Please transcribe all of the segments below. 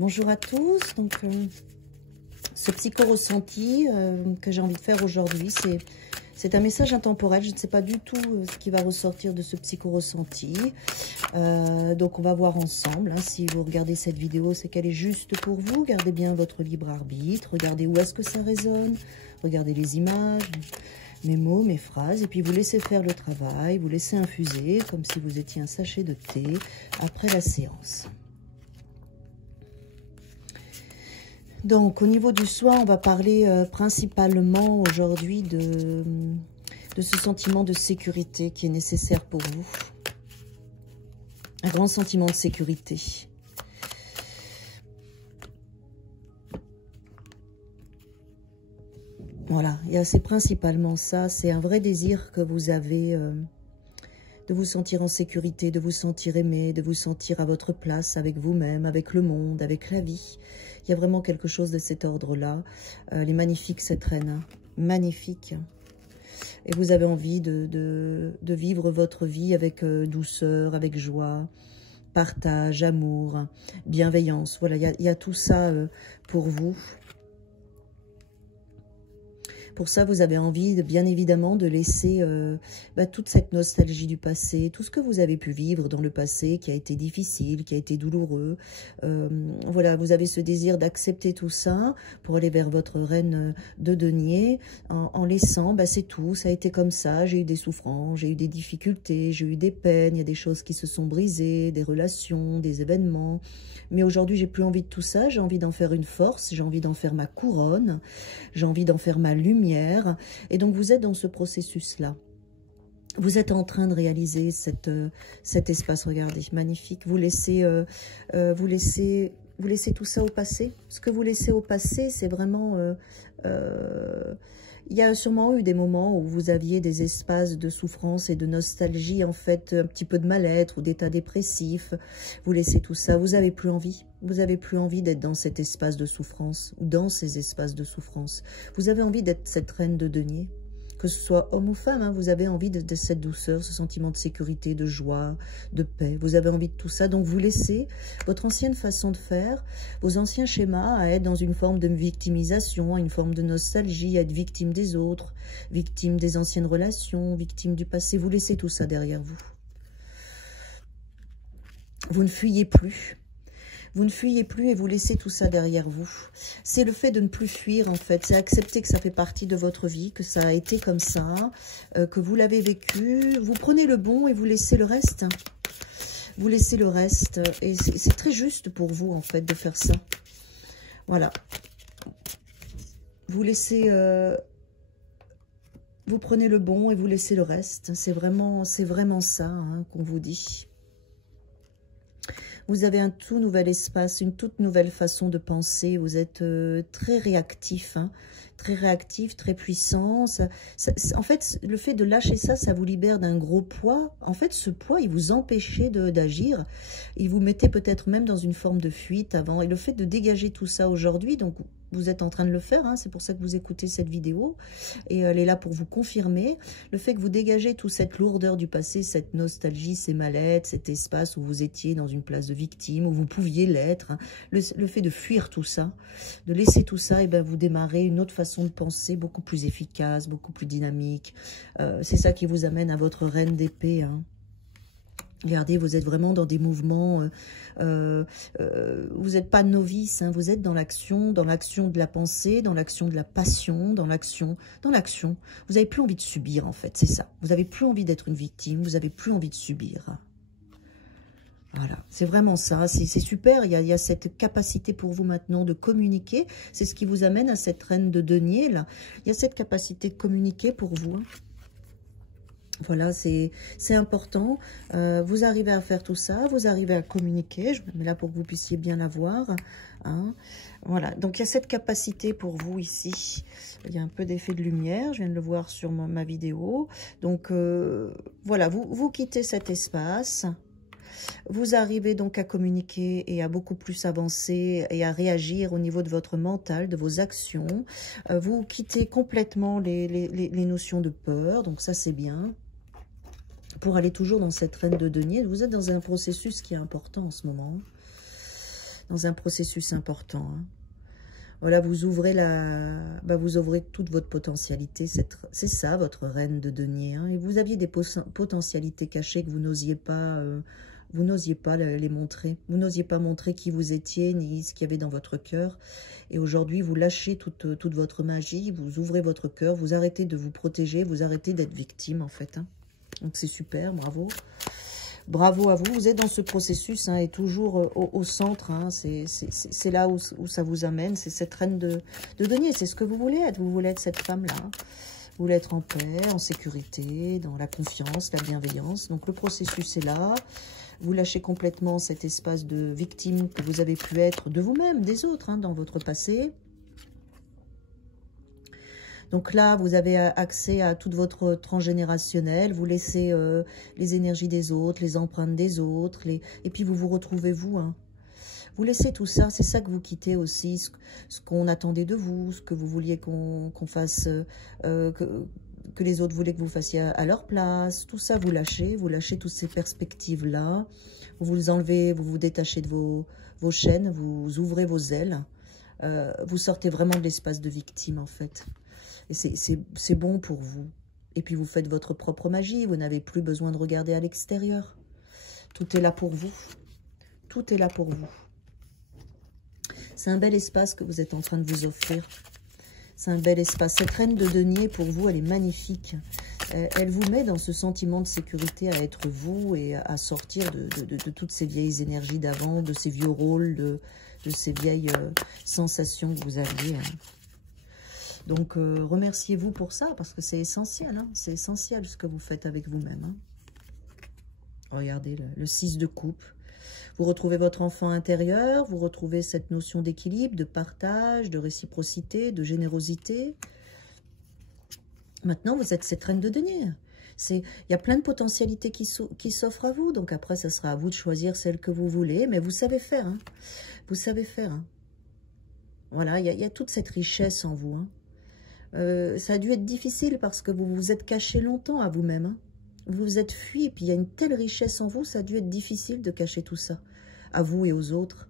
Bonjour à tous. Donc, ce psycho-ressenti que j'ai envie de faire aujourd'hui, c'est un message intemporel. Je ne sais pas du tout ce qui va ressortir de ce psycho-ressenti. Donc, on va voir ensemble. Hein, si vous regardez cette vidéo, c'est qu'elle est juste pour vous. Gardez bien votre libre arbitre. Regardez où est-ce que ça résonne. Regardez les images, mes mots, mes phrases. Et puis, vous laissez faire le travail. Vous laissez infuser comme si vous étiez un sachet de thé après la séance. Donc, au niveau du soin, on va parler principalement aujourd'hui de ce sentiment de sécurité qui est nécessaire pour vous. Un grand sentiment de sécurité. Voilà, c'est principalement ça. C'est un vrai désir que vous avez de vous sentir en sécurité, de vous sentir aimé, de vous sentir à votre place avec vous-même, avec le monde, avec la vie. Il y a vraiment quelque chose de cet ordre-là. Elle est magnifique, cette reine. Hein. Magnifique. Et vous avez envie de vivre votre vie avec douceur, avec joie, partage, amour, bienveillance. Voilà, il y a tout ça pour vous. Pour ça, vous avez envie, bien évidemment, de laisser toute cette nostalgie du passé, tout ce que vous avez pu vivre dans le passé, qui a été difficile, qui a été douloureux. Voilà, vous avez ce désir d'accepter tout ça pour aller vers votre reine de denier, en laissant, c'est tout, ça a été comme ça, j'ai eu des souffrances, j'ai eu des difficultés, j'ai eu des peines, il y a des choses qui se sont brisées, des relations, des événements. Mais aujourd'hui, j'ai plus envie de tout ça, j'ai envie d'en faire une force, j'ai envie d'en faire ma couronne, j'ai envie d'en faire ma lumière. Et donc, vous êtes dans ce processus-là. Vous êtes en train de réaliser cet espace, regardez, magnifique. Vous laissez tout ça au passé. Ce que vous laissez au passé, c'est vraiment... il y a sûrement eu des moments où vous aviez des espaces de souffrance et de nostalgie, en fait, un petit peu de mal-être ou d'état dépressif. Vous laissez tout ça, vous n'avez plus envie. Vous n'avez plus envie d'être dans cet espace de souffrance ou dans ces espaces de souffrance. Vous avez envie d'être cette reine de denier. Que ce soit homme ou femme, hein, vous avez envie de cette douceur, ce sentiment de sécurité, de joie, de paix. Vous avez envie de tout ça. Donc, vous laissez votre ancienne façon de faire, vos anciens schémas à être dans une forme de victimisation, une forme de nostalgie, à être victime des autres, victime des anciennes relations, victime du passé. Vous laissez tout ça derrière vous. Vous ne fuyez plus. Vous ne fuyez plus et vous laissez tout ça derrière vous. C'est le fait de ne plus fuir, en fait. C'est accepter que ça fait partie de votre vie, que ça a été comme ça, que vous l'avez vécu. Vous prenez le bon et vous laissez le reste. Vous laissez le reste. Et c'est très juste pour vous, en fait, de faire ça. Voilà. Vous laissez... vous prenez le bon et vous laissez le reste. C'est vraiment ça hein, qu'on vous dit. Vous avez un tout nouvel espace, une toute nouvelle façon de penser. Vous êtes très réactif, hein, très puissant. En fait, le fait de lâcher ça, ça vous libère d'un gros poids. En fait, ce poids, il vous empêchait d'agir. Il vous mettait peut-être même dans une forme de fuite avant. Et le fait de dégager tout ça aujourd'hui, donc vous êtes en train de le faire, hein, c'est pour ça que vous écoutez cette vidéo. Et elle est là pour vous confirmer. Le fait que vous dégagez toute cette lourdeur du passé, cette nostalgie, ces mal-être, cet espace où vous étiez dans une place de victime, où vous pouviez l'être. Hein, le fait de fuir tout ça, de laisser tout ça, et vous démarrez une autre façon de penser, beaucoup plus efficace, beaucoup plus dynamique. C'est ça qui vous amène à votre reine d'épée, hein. Regardez, vous êtes vraiment dans des mouvements, vous n'êtes pas novice, hein, vous êtes dans l'action de la pensée, dans l'action de la passion, dans l'action. Vous n'avez plus envie de subir, en fait, c'est ça. Vous n'avez plus envie d'être une victime, vous n'avez plus envie de subir. Voilà, c'est vraiment ça, c'est super, il y a cette capacité pour vous maintenant de communiquer, c'est ce qui vous amène à cette reine de denier, là. Il y a cette capacité de communiquer pour vous, hein. Voilà, c'est important. Vous arrivez à faire tout ça, vous arrivez à communiquer. Je me mets là pour que vous puissiez bien la voir. Hein. Voilà, donc il y a cette capacité pour vous ici. Il y a un peu d'effet de lumière, je viens de le voir sur ma vidéo. Donc voilà, vous quittez cet espace. Vous arrivez donc à communiquer et à beaucoup plus avancer et à réagir au niveau de votre mental, de vos actions. Vous quittez complètement les notions de peur, donc ça c'est bien. Pour aller toujours dans cette reine de denier, vous êtes dans un processus qui est important en ce moment. dans un processus important. Hein. Voilà, vous ouvrez vous ouvrez toute votre potentialité. C'est ça, votre reine de denier. Hein. Et vous aviez des potentialités cachées que vous n'osiez pas les montrer. Vous n'osiez pas montrer qui vous étiez, ni ce qu'il y avait dans votre cœur. Et aujourd'hui, vous lâchez toute votre magie, vous ouvrez votre cœur, vous arrêtez de vous protéger, vous arrêtez d'être victime, en fait. Hein. Donc, c'est super, bravo. Bravo à vous, vous êtes dans ce processus hein, et toujours au centre, hein, c'est là où ça vous amène, c'est cette reine de denier, c'est ce que vous voulez être cette femme-là. Hein. Vous voulez être en paix, en sécurité, dans la confiance, la bienveillance. Donc le processus est là, vous lâchez complètement cet espace de victime que vous avez pu être de vous-même, des autres, hein, dans votre passé. Donc là, vous avez accès à toute votre transgénérationnel, vous laissez les énergies des autres, les empreintes des autres, et puis vous vous retrouvez vous. Hein. Vous laissez tout ça, c'est ça que vous quittez aussi, ce qu'on attendait de vous, ce que vous vouliez qu'on fasse, que les autres voulaient que vous fassiez à leur place. Tout ça, vous lâchez toutes ces perspectives-là. Vous vous enlevez, vous vous détachez de vos chaînes, vous ouvrez vos ailes. Vous sortez vraiment de l'espace de victime, en fait. Et c'est bon pour vous. Et puis vous faites votre propre magie. Vous n'avez plus besoin de regarder à l'extérieur. Tout est là pour vous. Tout est là pour vous. C'est un bel espace que vous êtes en train de vous offrir. C'est un bel espace. Cette reine de denier, pour vous, elle est magnifique. Elle vous met dans ce sentiment de sécurité à être vous et à sortir de toutes ces vieilles énergies d'avant, de ces vieux rôles, de ces vieilles sensations que vous aviez. Hein. Donc, remerciez-vous pour ça, parce que c'est essentiel. Hein. C'est essentiel ce que vous faites avec vous-même. Hein. Regardez le 6 de coupe. Vous retrouvez votre enfant intérieur, vous retrouvez cette notion d'équilibre, de partage, de réciprocité, de générosité. Maintenant, vous êtes cette reine de denier. Il y a plein de potentialités qui s'offrent à vous. Donc après, ça sera à vous de choisir celle que vous voulez. Mais vous savez faire. Hein. Vous savez faire. Hein. Voilà, il y a toute cette richesse en vous. Hein. Ça a dû être difficile parce que vous vous êtes caché longtemps à vous-même. Hein. Vous vous êtes fui et puis il y a une telle richesse en vous, ça a dû être difficile de cacher tout ça. À vous et aux autres.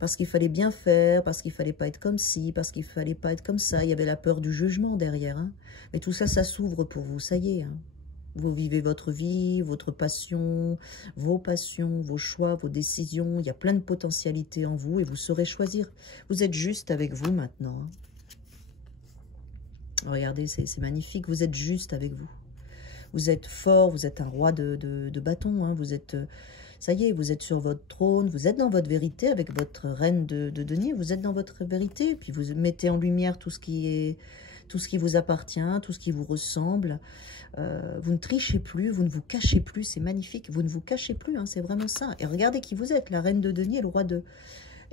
Parce qu'il fallait bien faire, parce qu'il fallait pas être comme ci, parce qu'il fallait pas être comme ça. Il y avait la peur du jugement derrière. Hein. Mais tout ça, ça s'ouvre pour vous, ça y est. Hein. Vous vivez votre vie, votre passion, vos choix, vos décisions. Il y a plein de potentialités en vous et vous saurez choisir. Vous êtes juste avec vous maintenant. Hein. Regardez, c'est magnifique. Vous êtes juste avec vous. Vous êtes fort, vous êtes un roi de bâton. Hein. Vous êtes, ça y est, vous êtes sur votre trône. Vous êtes dans votre vérité avec votre reine de denier. Vous êtes dans votre vérité. Puis vous mettez en lumière tout ce qui vous appartient, tout ce qui vous ressemble. Vous ne trichez plus, vous ne vous cachez plus. C'est magnifique. Vous ne vous cachez plus. Hein, c'est vraiment ça. Et regardez qui vous êtes, la reine de denier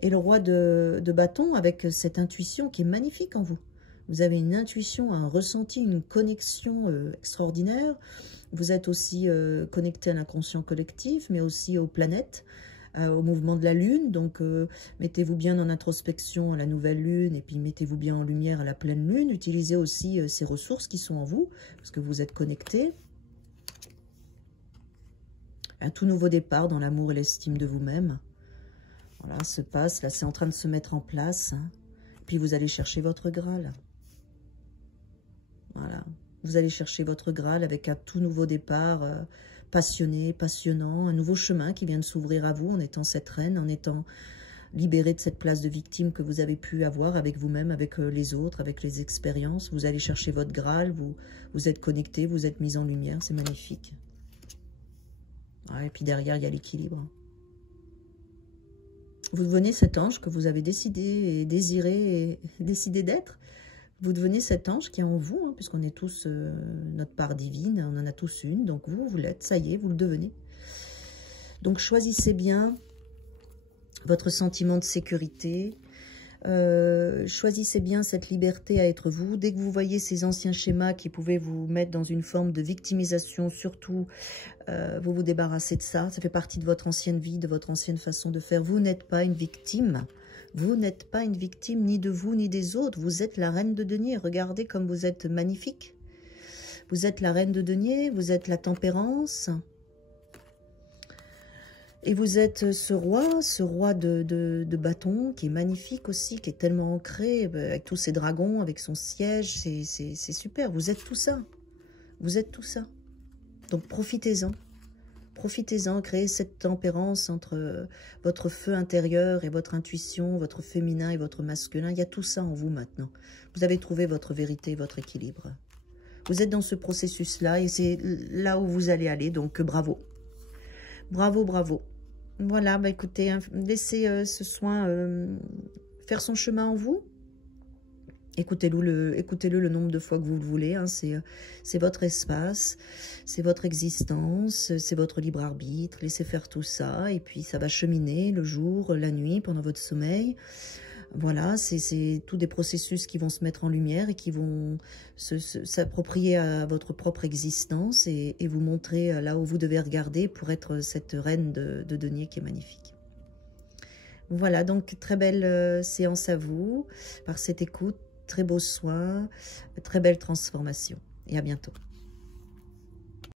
et le roi de bâton avec cette intuition qui est magnifique en vous. Vous avez une intuition, un ressenti, une connexion extraordinaire. Vous êtes aussi connecté à l'inconscient collectif, mais aussi aux planètes, au mouvement de la Lune. Donc, mettez-vous bien en introspection à la nouvelle Lune et puis mettez-vous bien en lumière à la pleine Lune. Utilisez aussi ces ressources qui sont en vous, parce que vous êtes connecté. Un tout nouveau départ dans l'amour et l'estime de vous-même. Voilà, se passe. Là, c'est en train de se mettre en place. Hein. Puis vous allez chercher votre Graal. Voilà, vous allez chercher votre Graal avec un tout nouveau départ passionné, passionnant, un nouveau chemin qui vient de s'ouvrir à vous en étant cette reine, en étant libéré de cette place de victime que vous avez pu avoir avec vous-même, avec les autres, avec les expériences. Vous allez chercher votre Graal, vous êtes connecté, vous êtes mis en lumière, c'est magnifique. Ouais, et puis derrière, il y a l'équilibre. Vous devenez cet ange que vous avez décidé et désiré et décidé d'être. Vous devenez cet ange qui est en vous, hein, puisqu'on est tous notre part divine, on en a tous une, donc vous l'êtes, ça y est, vous le devenez. Donc choisissez bien votre sentiment de sécurité, choisissez bien cette liberté à être vous. Dès que vous voyez ces anciens schémas qui pouvaient vous mettre dans une forme de victimisation, surtout, vous vous débarrassez de ça, ça fait partie de votre ancienne vie, de votre ancienne façon de faire. Vous n'êtes pas une victime. Vous n'êtes pas une victime ni de vous ni des autres. Vous êtes la reine de denier. Regardez comme vous êtes magnifique. Vous êtes la reine de denier. Vous êtes la tempérance. Et vous êtes ce roi de bâton, qui est magnifique aussi, qui est tellement ancré, avec tous ses dragons, avec son siège, c'est super. Vous êtes tout ça. Vous êtes tout ça. Donc profitez-en. Profitez-en, créez cette tempérance entre votre feu intérieur et votre intuition, votre féminin et votre masculin. Il y a tout ça en vous maintenant. Vous avez trouvé votre vérité, votre équilibre. Vous êtes dans ce processus-là et c'est là où vous allez aller, donc bravo. Bravo, bravo. Voilà, bah écoutez, hein, laissez ce soin faire son chemin en vous. Écoutez-le le nombre de fois que vous le voulez. Hein, c'est votre espace, c'est votre existence, c'est votre libre arbitre. Laissez faire tout ça et puis ça va cheminer le jour, la nuit, pendant votre sommeil. Voilà, c'est tous des processus qui vont se mettre en lumière et qui vont s'approprier à votre propre existence et vous montrer là où vous devez regarder pour être cette reine de denier qui est magnifique. Voilà, donc très belle séance à vous par cette écoute. Très beaux soins, très belle transformation. Et à bientôt.